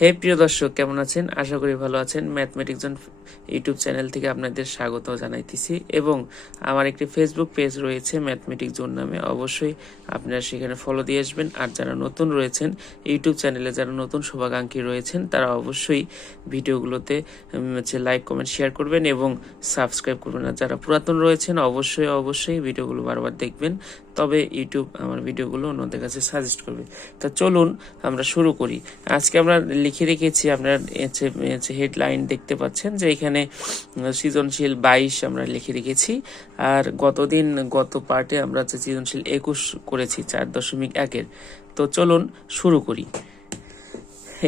হে প্রিয় দর্শক, কেমন আছেন? আশা করি ভালো আছেন। ম্যাথমেটিক্স জন ইউটিউব চ্যানেল থেকে আপনাদের স্বাগত জানাইতেছি এবং আমার একটি ফেসবুক পেজ রয়েছে ম্যাথমেটিক্স জোন নামে। অবশ্যই আপনারা সেখানে ফলো দিয়ে আসবেন। আর যারা নতুন রয়েছেন, ইউটিউব চ্যানেলে যারা নতুন শুভাকাঙ্ক্ষী রয়েছেন, তারা অবশ্যই ভিডিওগুলোতে হচ্ছে লাইক কমেন্ট শেয়ার করবেন এবং সাবস্ক্রাইব করবেন। আর যারা পুরাতন রয়েছেন, অবশ্যই অবশ্যই ভিডিওগুলো বারবার দেখবেন। তবে ইউটিউব আমার ভিডিওগুলো অন্যদের কাছে সাজেস্ট করবে। তা চলুন আমরা শুরু করি। আজকে আমরা লিখে রেখেছি আপনার হেডলাইন দেখতে পাচ্ছেন যে এখানে সৃজনশীল বাইশ আমরা লিখে রেখেছি। আর গতদিন, গত পার্টে আমরা হচ্ছে সৃজনশীল একুশ করেছি, চার দশমিক একের। তো চলুন শুরু করি।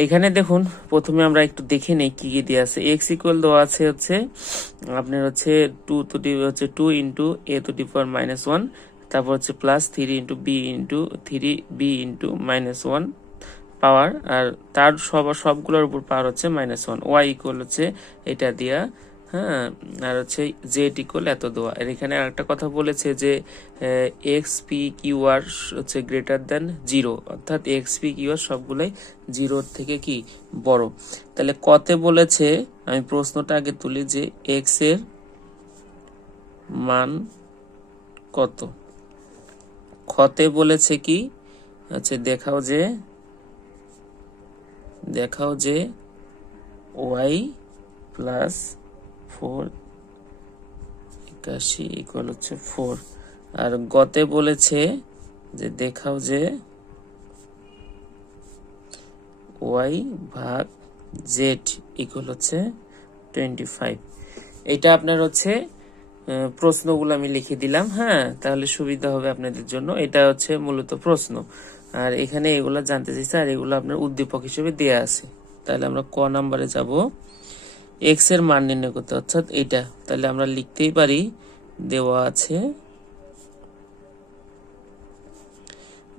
এখানে দেখুন, প্রথমে আমরা একটু দেখে নেই কি কি দিয়ে আছে। এক্স ইকুয়াল দেওয়া আছে হচ্ছে, আপনার হচ্ছে টু টু ডি হচ্ছে two into A two D power minus one তারপর হচ্ছে plus three into B into three B into minus one power, আর তার সব, সবগুলোর উপর পাওয়ার হচ্ছে মাইনাস ওয়ান ওয়াই ইকুয়াল হচ্ছে এটা দিয়া হ্যাঁ আর হচ্ছে জেড ইকুয়াল এত দেওয়া। আর এখানে আরেকটা কথা বলেছে যে এক্স পি কিউ আর হচ্ছে গ্রেটার দেন জিরো অর্থাৎ এক্স পি কিউ আর সবগুলোই জিরোর থেকে কি বড়? তাহলে কতে বলেছে, আমি প্রশ্নটা আগে তুলি যে এক্সের মান কত? খতে বলেছে কি? হচ্ছে দেখাও যে দেখাও যে ওয়াই প্লাস ফোর একাশি ইকুয়াল হচ্ছে ফোর। আর গতে বলেছে যে দেখাও যে ওয়াই ভাগ জেড ইকুয়াল হচ্ছে টোয়েন্টি ফাইভ এটা আপনার হচ্ছে প্রশ্নগুলো আমি লিখে দিলাম হ্যাঁ? তাহলে সুবিধা হবে আপনাদের জন্য। এটা হচ্ছে মূলত প্রশ্ন। আর এখানে এগুলো জানতে চাইছে, আর এগুলো আপনার উদ্দীপক হিসেবে দেয়া আছে। তাহলে আমরা ক নাম্বারে যাব। এক্সের মান নির্ণয় করতে, অর্থাৎ এটা। তাহলে আমরা লিখতেই পারি, দেওয়া আছে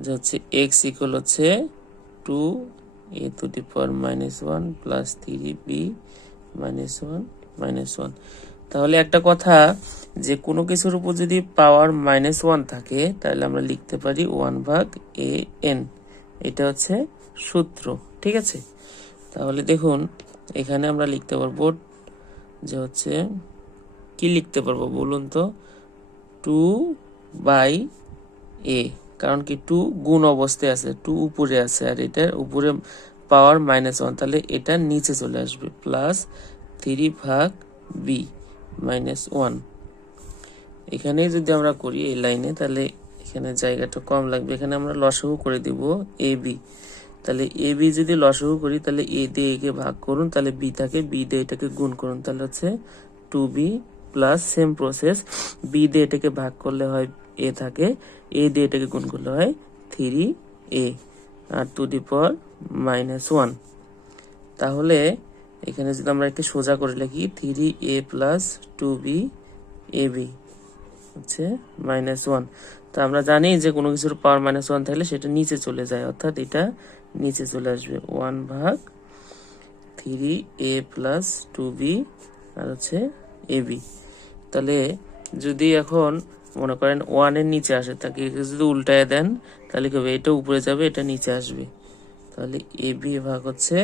যে হচ্ছে এক্স ইকুয়াল হচ্ছে two A to the power minus one plus three B minus one minus one তাহলে একটা কথা, যে কোনো কিছুর উপর যদি পাওয়ার মাইনাস ওয়ান থাকে, তাহলে আমরা লিখতে পারি ওয়ান ভাগ এ এন এটা হচ্ছে সূত্র, ঠিক আছে? তাহলে দেখুন, এখানে আমরা লিখতে পারব যে হচ্ছে, কি লিখতে পারব বলুন তো? টু বাই এ কারণ কি টু গুণ অবস্থায় আছে টু উপরে আছে, আর এটার উপরে পাওয়ার মাইনাস ওয়ান তাহলে এটা নিচে চলে আসবে প্লাস থ্রি ভাগ বি মাইনাস ওয়ান এখানে যদি আমরা করি এই লাইনে তাহলে এখানে জায়গাটা কম লাগবে। এখানে আমরা লসাগু করে দিব এ বি তাহলে এ বি যদি লসাগু করি, তাহলে এ দিয়ে একে ভাগ করুন, তাহলে বি থাকে বি দিয়ে এটাকে গুণ করুন। তাহলে হচ্ছে two B plus same process B দিয়ে এটাকে ভাগ করলে হয় এ থাকে এ দিয়ে এটাকে গুণ করলে হয় three A R to the power minus one তাহলে এখানে যদি আমরা একটু সোজা করে লিখি three A plus two B A B হচ্ছে মাইনাস ওয়ান তো আমরা জানি যে কোনো কিছুর পাওয়ার মাইনাস ওয়ান থাকলে সেটা নিচে চলে যায়, অর্থাৎ এটা নিচে চলে আসবে। ওয়ান ভাগ three A plus two B আর হচ্ছে এ বি তাহলে যদি এখন মনে করেন ওয়ানের নিচে আসে, তাকে যদি উল্টায় দেন, তাহলে কি হবে? এটা উপরে যাবে, এটা নিচে আসবে। তাহলে এ বি ভাগ হচ্ছে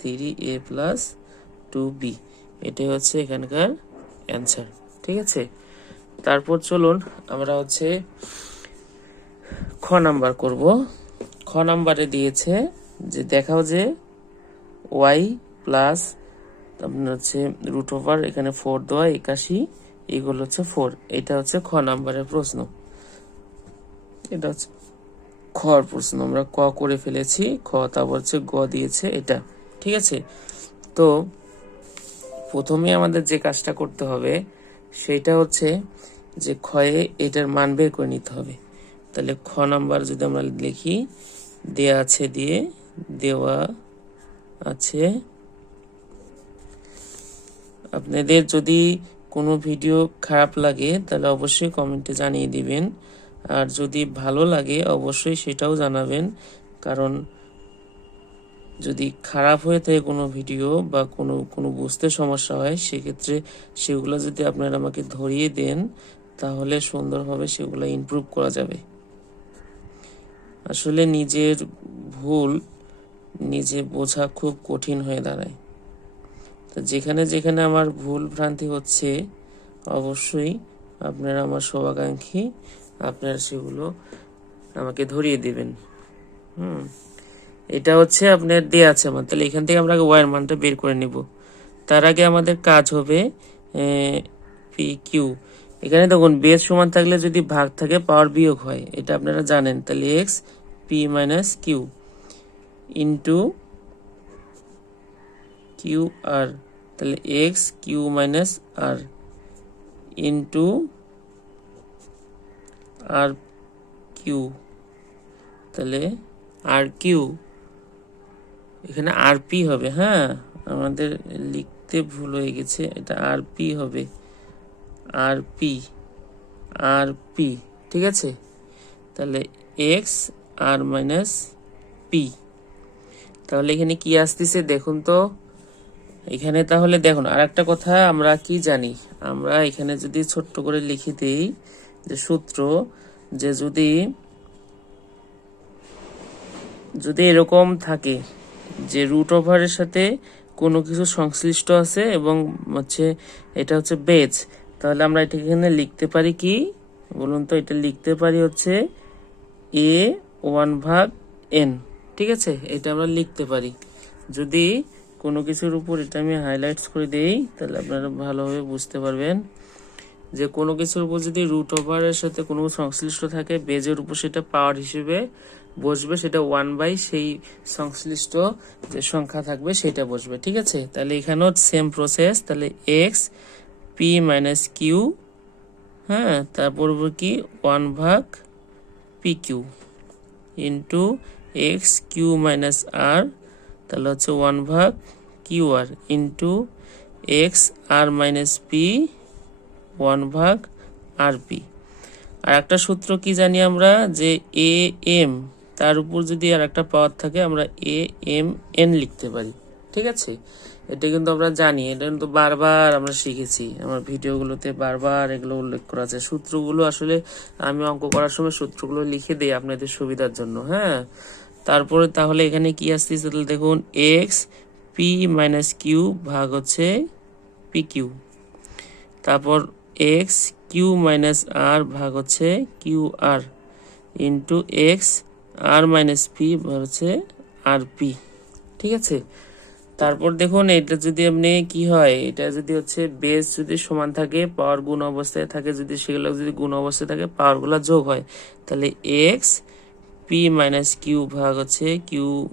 three A plus two B এটাই হচ্ছে এখানকার অ্যান্সার ঠিক আছে? তারপর চলুন আমরা হচ্ছে খ নাম্বার করব। খ নাম্বারে দিয়েছে যে দেখাও যে ওয়াই প্লাস আপনার হচ্ছে রুট ওভার এখানে ফোর দেওয়া, একাশি এগুলো হচ্ছে ফোর এটা হচ্ছে খ নাম্বারের প্রশ্ন। এটা হচ্ছে খর প্রশ্ন। আমরা ক করে ফেলেছি, খ তারপর হচ্ছে গ দিয়েছে এটা। ঠিক আছে? তো প্রথমে আমাদের যে কাজটা করতে হবে, সেটা হচ্ছে যে ক্ষয়ে এটার মান বের করে নিতে হবে। তাহলে খ নাম্বার যদি আমরা লিখি, দেয়া আছে দিয়ে দেওয়া আছে। আপনাদের যদি কোনো ভিডিও খারাপ লাগে, তাহলে অবশ্যই কমেন্টে জানিয়ে দিবেন। আর যদি ভালো লাগে, অবশ্যই সেটাও জানাবেন। কারণ যদি খারাপ হয়ে থাকে কোনো ভিডিও বা কোনো কোনো বুঝতে সমস্যা হয়, সেক্ষেত্রে সেগুলো যদি আপনারা আমাকে ধরিয়ে দেন, তাহলে সুন্দরভাবে সেগুলো ইমপ্রুভ করা যাবে। আসলে নিজের ভুল নিজে বোঝা খুব কঠিন হয়ে দাঁড়ায়। তো যেখানে যেখানে আমার ভুল ভ্রান্তি হচ্ছে, অবশ্যই আপনারা আমার শুভাকাঙ্ক্ষী, আপনারা সেগুলো আমাকে ধরিয়ে দেবেন। হুম। এটা হচ্ছে আপনার দেয়া আছে আমার। তাহলে এখান থেকে আমরা ওয়ার মানটা বের করে নিব। তার আগে আমাদের কাজ হবে পি কিউ এখানে দেখুন বেস সমান থাকলে যদি ভাগ থাকে পাওয়ার বিয়োগ হয়, এটা আপনারা জানেন। তাহলে X P minus Q into Q R তাহলে X Q minus R into R Q তাহলে আর কিউ এখানে আর পি হবে হ্যাঁ? আমাদের লিখতে ভুল হয়ে গেছে, এটা আর পি হবে। আর পি আর পি ঠিক আছে? তাহলে এক্স আর মাইনাস পি তাহলে এখানে কি আসতেছে দেখুন তো? এখানে তাহলে দেখুন আর একটা কথা আমরা কি জানি? আমরা এখানে যদি ছোট্ট করে লিখে দিই যে সূত্র, যে যদি যদি এরকম থাকে যে রুট ওভারের সাথে কোনো কিছু সংশ্লিষ্ট আছে এবং হচ্ছে এটা হচ্ছে বেজ তাহলে আমরা এটা এখানে লিখতে পারি কি? বলুন তো, এটা লিখতে পারি হচ্ছে এ ওয়ান ভাগ এন ঠিক আছে? এটা আমরা লিখতে পারি। যদি কোনো কিছুর উপর এটা আমি হাইলাইটস করে দেই, তাহলে আপনারা ভালোভাবে বুঝতে পারবেন যে কোনো কিছুর উপর যদি রুট ওভারের সাথে কোনো সংশ্লিষ্ট থাকে বেজের উপর সেটা পাওয়ার হিসেবে বসবে, সেটা ওয়ান বাই সেই সংশ্লিষ্ট যে সংখ্যা থাকবে, সেটা বসবে, ঠিক আছে? তাহলে এখানেও সেম প্রসেস তাহলে এক্স পি মাইনাস কিউ হ্যাঁ তারপর কি ওয়ান ভাগ P Q into X Q minus R তাহলে হচ্ছে ওয়ান ভাগ Q R into X R minus P one ভাগ আর পি আর একটা সূত্র কি জানি আমরা? যে এ এম তার উপর যদি আর একটা পাওয়ার থাকে, আমরা এ এম এন লিখতে পারি। ঠিক আছে? এটা কিন্তু আমরা জানি, এটা কিন্তু বারবার আমরা শিখেছি। আমার ভিডিওগুলোতে বারবার এগুলো উল্লেখ করা আছে। সূত্রগুলো আসলে আমি অঙ্ক করার সময় সূত্রগুলো লিখে দিই আপনাদের সুবিধার জন্য হ্যাঁ? তারপরে তাহলে এখানে কি আসতেছে তাহলে দেখুন এক্স পি মাইনাস কিউ ভাগ হচ্ছে পি কিউ তারপর এক্স কিউ মাইনাস আর ভাগ হচ্ছে Q R into X R minus P হচ্ছে আর পি ঠিক আছে? তারপর দেখুন, এটা যদি আপনি কি হয়, এটা যদি হচ্ছে বেস যদি সমান থাকে পাওয়ার গুণ অবস্থায় থাকে, যদি সেগুলো যদি গুণ অবস্থায় থাকে পাওয়ারগুলো যোগ হয়, তাহলে এক্স পি মাইনাস কিউ ভাগ হচ্ছে Q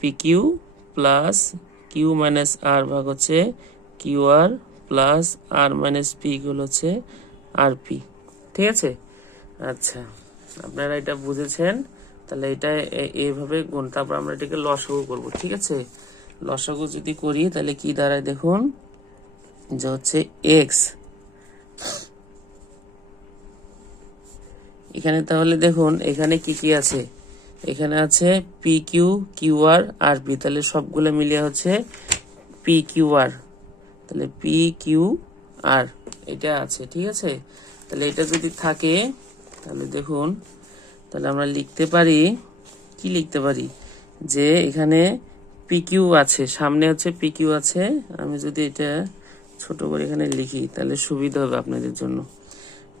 P Q plus Q minus R ভাগ হচ্ছে Q R plus R minus P গুলো হচ্ছে আর পি ঠিক আছে? আচ্ছা আপনারা এটা বুঝেছেন? তাহলে এটা এইভাবে গুণ। তারপর আমরা এটাকে লসাগু করব, ঠিক আছে? লসাগু যদি করি, তাহলে কি দাঁড়ায় দেখুন? যে হচ্ছে এক্স এখানে তাহলে দেখুন, এখানে কি কি আছে? এখানে আছে P Q Q R R P তাহলে সবগুলো মিলিয়ে হচ্ছে পি কিউ আর তাহলে পি কিউ আর এটা আছে, ঠিক আছে? তাহলে এটা যদি থাকে, তাহলে দেখুন তাহলে আমরা লিখতে পারি, কি লিখতে পারি? যে এখানে পিকিউ আছে, সামনে হচ্ছে পিকিউ আছে, আমি যদি এটা ছোট করে এখানে লিখি, তাহলে সুবিধা হবে আপনাদের জন্য।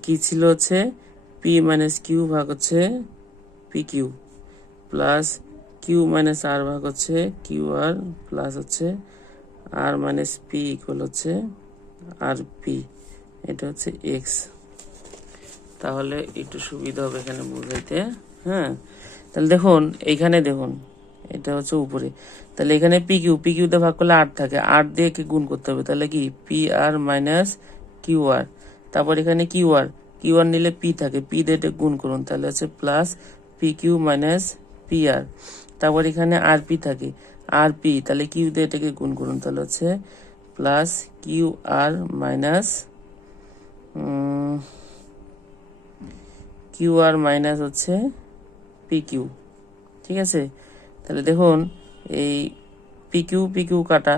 কি ছিল হচ্ছে? পি মাইনাস কিউ ভাগ হচ্ছে P Q plus Q minus R ভাগ হচ্ছে কিউ আর প্লাস হচ্ছে আর মাইনাস পি ইকুয়াল হচ্ছে আর পি এটা হচ্ছে এক্স তাহলে একটু সুবিধা হবে এখানে বুঝাইতে হ্যাঁ? তাহলে দেখুন, এইখানে দেখুন, এটা হচ্ছে উপরে। তাহলে এখানে পি কিউ পি কিউতে ভাগ করলে আট থাকে। আট দিয়ে কি গুণ করতে হবে? তাহলে কি? P R minus Q R তারপর এখানে কিউ আর কিউ আর নিলে পি থাকে। পি দিয়ে গুণ করুন, তাহলে হচ্ছে plus P Q minus P R তারপর এখানে আর পি থাকে। আর পি তাহলে কিউ দিয়ে এটাকে গুণ করুন, তাহলে হচ্ছে plus Q R minus Q R minus হচ্ছে পি কিউ। ঠিক আছে? তাহলে দেখুন, এই পি কিউ পি কিউ কাটা,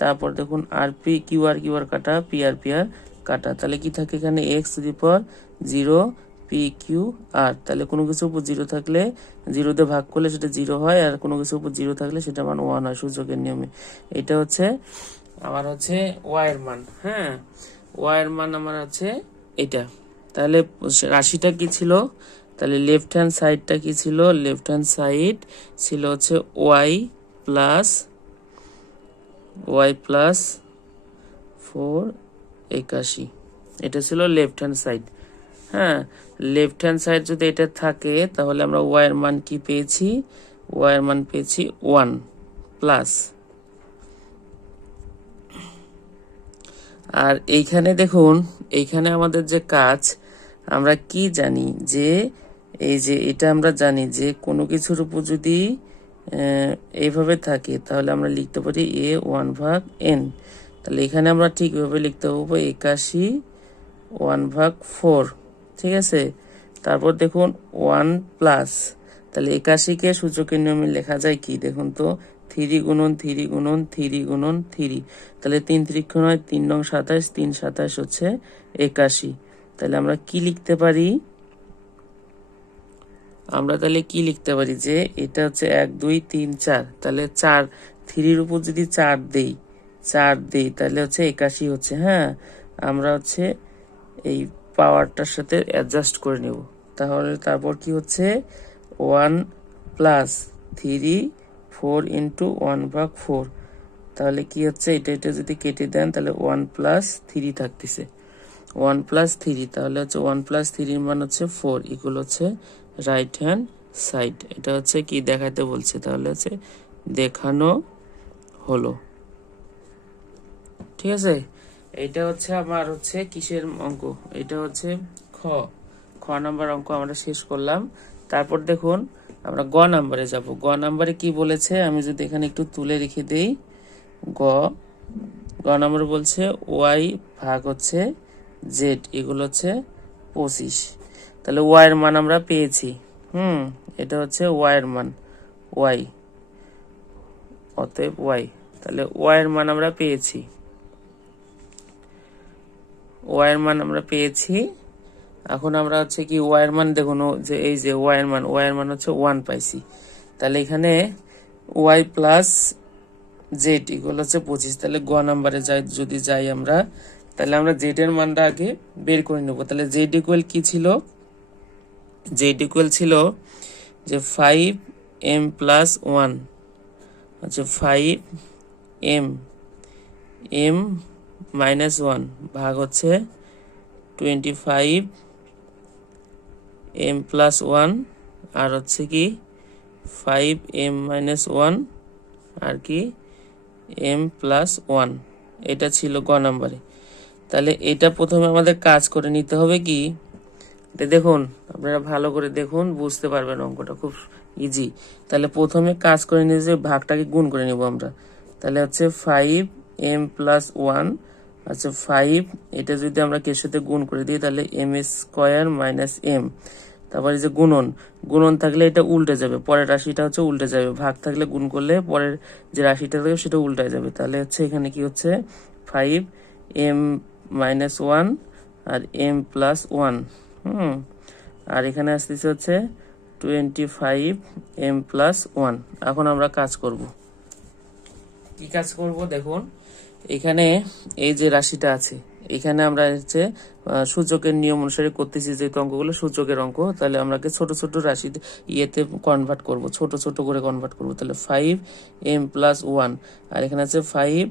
তারপর দেখুন R P Q R Q R কাটা, পি আর পি আর কাটা। তাহলে কি থাকে এখানে? X to the zero P Q R তাহলে কোনো কিছুর উপর জিরো থাকলে জিরোতে ভাগ করলে সেটা জিরো হয়, আর কোনো কিছুর উপর জিরো থাকলে সেটা মান ওয়ান হয় সূচকের নিয়মে। এটা হচ্ছে আমার হচ্ছে ওয়াইয়ের মান হ্যাঁ? ওয়াইয়ের মান আমার আছে এটা। তাহলে রাশিটা কি ছিল? তাহলে লেফট হ্যান্ড সাইডটা কি ছিল? লেফট হ্যান্ড সাইড ছিল হচ্ছে Y plus Y plus four একাশি। এটা ছিল লেফট হ্যান্ড সাইড হ্যাঁ লেফট হ্যান্ড সাইড যদি এটা থাকে, তাহলে আমরা ওয়াই এর মান কি পেয়েছি? ওয়াই এর মান পেয়েছি ওয়ান প্লাস আর এইখানে দেখুন, এইখানে আমাদের যে কাজ আমরা কি জানি যে, এই যে এটা আমরা জানি যে কোনো কিছুর উপর যদি এইভাবে থাকে, তাহলে আমরা লিখতে পারি এ ওয়ান ভাগ এন। তাহলে এখানে আমরা ঠিকভাবে লিখতে পারব একাশি ওয়ান ভাগ ফোর, ঠিক আছে? তারপর দেখুন ওয়ান প্লাস, তাহলে একাশিকে সূচকের নিয়মে লেখা যায় কি? দেখুন তো, থ্রি গুণন থ্রি গুণন থ্রি গুণন থ্রি, তাহলে তিন ত্রিক্ষণ হয় তিন নং সাতাশ, তিন সাতাশ হচ্ছে একাশি। তাহলে আমরা কি লিখতে পারি? আমরা তাহলে কি লিখতে পারি যে এটা হচ্ছে এক, দুই, তিন, চার। তাহলে চার, থ্রির উপর যদি চার দেই চার দেই, তাহলে হচ্ছে একাশি হচ্ছে হ্যাঁ? আমরা হচ্ছে এই পাওয়ারটার সাথে অ্যাডজাস্ট করে নেব। তাহলে তারপর কি হচ্ছে? One plus three four into one ভাগ ফোর তাহলে কি হচ্ছে? এটা এটা যদি কেটে দেন, তাহলে ওয়ান প্লাস থ্রি থাকতেছে। ওয়ান প্লাস থ্রি, তাহলে হচ্ছে ওয়ান প্লাস থ্রির মান হচ্ছে ফোর ইকুয়াল হচ্ছে রাইট হ্যান্ড সাইড এটা হচ্ছে কি দেখাতে বলছে? তাহলে হচ্ছে দেখানো হলো। ঠিক আছে? এটা হচ্ছে আমার হচ্ছে কিসের অঙ্ক? এটা হচ্ছে খ। খ নাম্বার অঙ্ক আমরা শেষ করলাম। তারপর দেখুন, আমরা গ নাম্বারে যাব। গ নাম্বারে কি বলেছে? আমি যদি এখানে একটু তুলে রেখে দেই। গ। গ নাম্বার বলছে ওয়াই ভাগ হচ্ছে জেড এগুলো হচ্ছে পঁচিশ। তাহলে ওয়াই এর মান আমরা পেয়েছি। হুম, এটা হচ্ছে ওয়াই এর মান। ওয়াই অতএব ওয়াই তাহলে ওয়াই এর মান আমরা পেয়েছি। ওয়াই এর মান আমরা পেয়েছি। এখন আমরা হচ্ছে কি ওয়াই এর মান দেখুন যে এই যে ওয়াই এর মান ওয়াই এর মান হচ্ছে ওয়ান পাইছি। তাহলে এখানে ওয়াই প্লাস জেড ইকুয়াল হচ্ছে পঁচিশ। তাহলে গ নাম্বারে যাই, যদি যাই আমরা তাহলে আমরা জেড এর মানটা আগে বের করে নেব। তাহলে জেড ইকুয়াল কি ছিল? জেড ইকুয়াল ছিল যে ফাইভ এম প্লাস ওয়ান হচ্ছে five M M minus one ভাগ হচ্ছে twenty five M plus one আর হচ্ছে কি ফাইভ এম মাইনাস ওয়ান আর কি এম প্লাস ওয়ান এটা ছিল গ নাম্বারে। তাহলে এটা প্রথমে আমাদের কাজ করে নিতে হবে কি? এটা দেখুন, আপনারা ভালো করে দেখুন, বুঝতে পারবেন অঙ্কটা খুব ইজি তাহলে প্রথমে কাজ করে নিয়ে যে ভাগটাকে গুণ করে নিব আমরা। তাহলে হচ্ছে ফাইভ এম প্লাস ওয়ান আচ্ছা ফাইভ এটা যদি আমরা কের সাথে গুণ করে দিই, তাহলে এম স্কোয়ার মাইনাস এম তারপরে যে গুণন গুণন থাকলে এটা উল্টে যাবে, পরের রাশিটা হচ্ছে উল্টে যাবে। ভাগ থাকলে গুণ করলে পরের যে রাশিটা থাকবে সেটা উল্টে যাবে। তাহলে হচ্ছে এখানে কি হচ্ছে? ফাইভ এম মাইনাস ওয়ান আর এম প্লাস ওয়ান হুম, আর এখানে আসতেছে হচ্ছে twenty five M plus one এখন আমরা কাজ করব। কি কাজ করব? দেখুন, এখানে এই যে রাশিটা আছে এখানে আমরা হচ্ছে সূচকের নিয়ম অনুসারে করতেছি যেহেতু অঙ্কগুলো সূচকের অঙ্ক, তাহলে আমরাকে ছোট ছোট রাশি ইয়েতে কনভার্ট করব, ছোট ছোট করে কনভার্ট করব, তাহলে ফাইভ এম প্লাস ওয়ান আর এখানে আছে five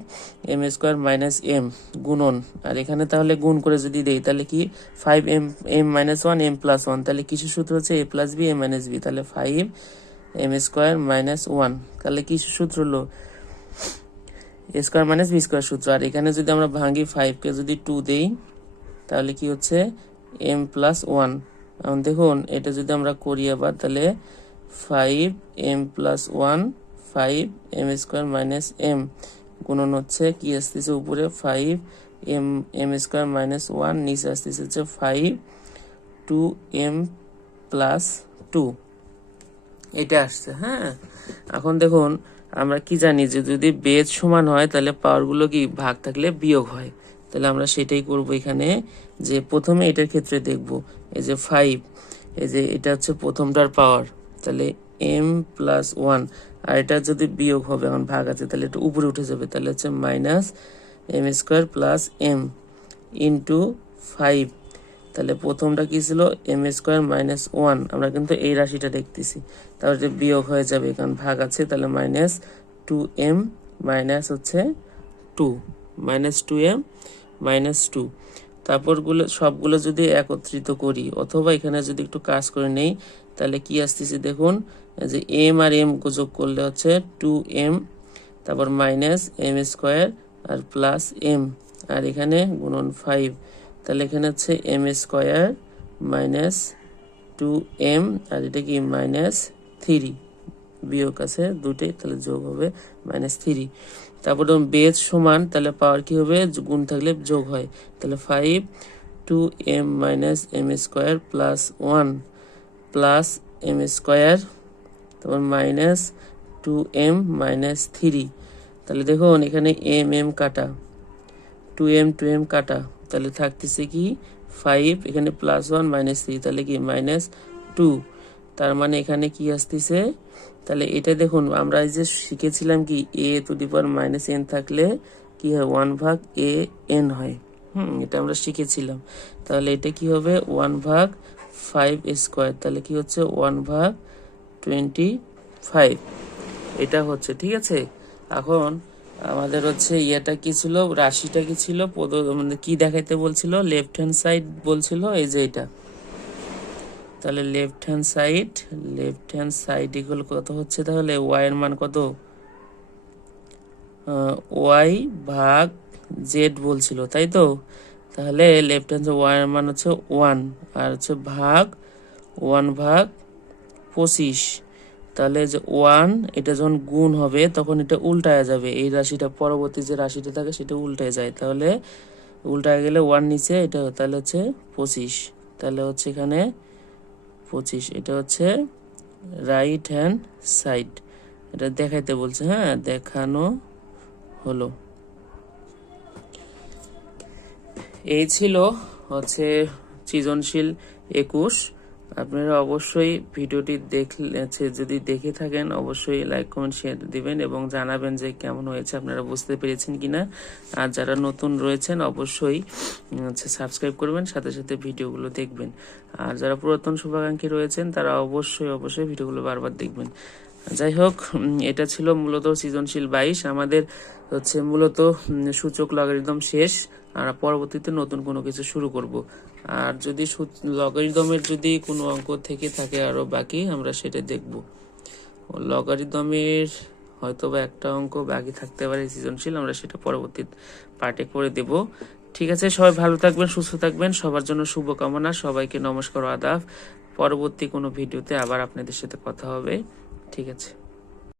M square minus M গুণন, আর এখানে তাহলে গুণ করে যদি দেই, তাহলে কি five M M minus one M plus one তাহলে কিছু সূত্র হচ্ছে A plus B M minus B তাহলে five M square minus one তাহলে কিছু সূত্র হলো? স্কোয়ার মাইনাস বি স্কোয়ার সূত্র। আর এখানে যদি আমরা ভাঙি ফাইভকে যদি টু দেই, তাহলে কি হচ্ছে? এম প্লাস ওয়ান এখন দেখুন, এটা যদি আমরা করি আবার, তাহলে five M plus one five M square minus M গুণন হচ্ছে কি আসতেছে উপরে? Five M M square minus one নিচে আসতেছে হচ্ছে five two M plus two এটা আসছে হ্যাঁ? এখন দেখুন আমরা কি জানি যে যদি বেজ সমান হয়, তাহলে পাওয়ারগুলো কি ভাগ থাকলে বিয়োগ হয়? তাহলে আমরা সেটাই করব এখানে যে প্রথমে এটার ক্ষেত্রে দেখব, এই যে ফাইভ এই যে এটা হচ্ছে প্রথমটার পাওয়ার তাহলে এম প্লাস ওয়ান আর এটা যদি বিয়োগ হবে, এখন ভাগ আছে, তাহলে এটা উপরে উঠে যাবে, তাহলে হচ্ছে minus M square plus M into five তাহলে প্রথমটা কি ছিল? এম স্কোয়ার মাইনাস ওয়ান আমরা কিন্তু এই রাশিটা দেখতেছি। তারপর যে বিয়োগ হয়ে যাবে, কারণ ভাগ আছে, তাহলে মাইনাস টু এম মাইনাস হচ্ছে two minus two M minus two তারপরগুলো, সবগুলো যদি একত্রিত করি, অথবা এখানে যদি একটু কাজ করে নেই, তাহলে কি আসতেছে দেখুন, যে এম আর এম যোগ করলে হচ্ছে টু এম তারপর মাইনাস এম স্কোয়ার আর প্লাস এম আর এখানে গুণন ফাইভ তাহলে এখানে হচ্ছে M square minus two M আর এটা কি মাইনাস থ্রি বিয়োগ আছে দুটোই তাহলে যোগ হবে মাইনাস থ্রি তারপর ধরুন বেজ সমান, তাহলে পাওয়ার কি হবে? গুণ থাকলে যোগ হয়। তাহলে five two M minus M square plus one plus M square তারপর minus two M minus three তাহলে দেখুন, এখানে এম এম কাটা টু এম টু এম কাটা। তাহলে থাকতেছে কি ফাইভ এখানে প্লাস ওয়ান মাইনাস থ্রি তাহলে কি মাইনাস টু তার মানে এখানে কি আসতেছে? তাহলে এটা দেখুন, আমরা এই যে শিখেছিলাম কি A to the power minus N থাকলে কি হয়? ওয়ান ভাগ এ এন হয়। হুম, এটা আমরা শিখেছিলাম। তাহলে এটা কি হবে? ওয়ান ভাগ ফাইভ স্কোয়ার তাহলে কি হচ্ছে? ওয়ান ভাগ টোয়েন্টি ফাইভ এটা হচ্ছে, ঠিক আছে? এখন আমাদের হচ্ছে ইয়েটা কি ছিল? রাশিটা কি ছিল? পদ মানে কি দেখাইতে বলছিল? লেফট হ্যান্ড সাইড বলছিল, এই যে এটা। তাহলে left hand side left hand side equal কত হচ্ছে তাহলে? ওয়াই এর মান কত? ওয়াই ভাগ জেড বলছিল, তাই তো? তাহলে লেফট হ্যান্ড ওয়াই এর মান হচ্ছে ওয়ান আর হচ্ছে ভাগ ওয়ান ভাগ পঁচিশ। তাহলে যে ওয়ান এটা যখন গুণ হবে, তখন এটা উল্টায় যাবে। এই রাশিটা পরবর্তী যে রাশিটা থাকে, সেটা উল্টায় যায়। তাহলে উল্টায় গেলে ওয়ান নিচে, এটা তাহলে হচ্ছে পঁচিশ। তাহলে হচ্ছে এখানে পঁচিশ। এটা হচ্ছে রাইট হ্যান্ড সাইড এটা দেখাইতে বলছে হ্যাঁ দেখানো হলো। এই ছিল হচ্ছে সৃজনশীল একুশ। আপনারা অবশ্যই ভিডিওটি দেখলে যদি দেখে থাকেন, অবশ্যই লাইক কমেন্ট শেয়ার দিবেন এবং জানাবেন যে কেমন হয়েছে, আপনারা বুঝতে পেরেছেন কিনা। আর যারা নতুন রয়েছেন, অবশ্যই সাবস্ক্রাইব করবেন, সাথে সাথে ভিডিওগুলো দেখবেন। আর যারা পুরাতন শুভাকাঙ্ক্ষী রয়েছেন, তারা অবশ্যই অবশ্যই ভিডিওগুলো বারবার দেখবেন। যাই হোক এটা ছিল মূলত সৃজনশীল বাইশ। আমাদের হচ্ছে মূলত সূচক লগারিদম শেষ, আর পরবর্তীতে নতুন কোনো কিছু শুরু করব। আর যদি লগারিদমের যদি কোনো অঙ্ক থেকে থাকে আরও বাকি, আমরা সেটা দেখব। লগারিদমের হয়তো বা একটা অঙ্ক বাকি থাকতে পারে সৃজনশীল, আমরা সেটা পরবর্তী পার্টে করে দেব। ঠিক আছে, সবাই ভালো থাকবেন, সুস্থ থাকবেন, সবার জন্য শুভকামনা, সবাইকে নমস্কার আদাব। পরবর্তী কোনো ভিডিওতে আবার আপনাদের সাথে কথা হবে। ঠিক আছে।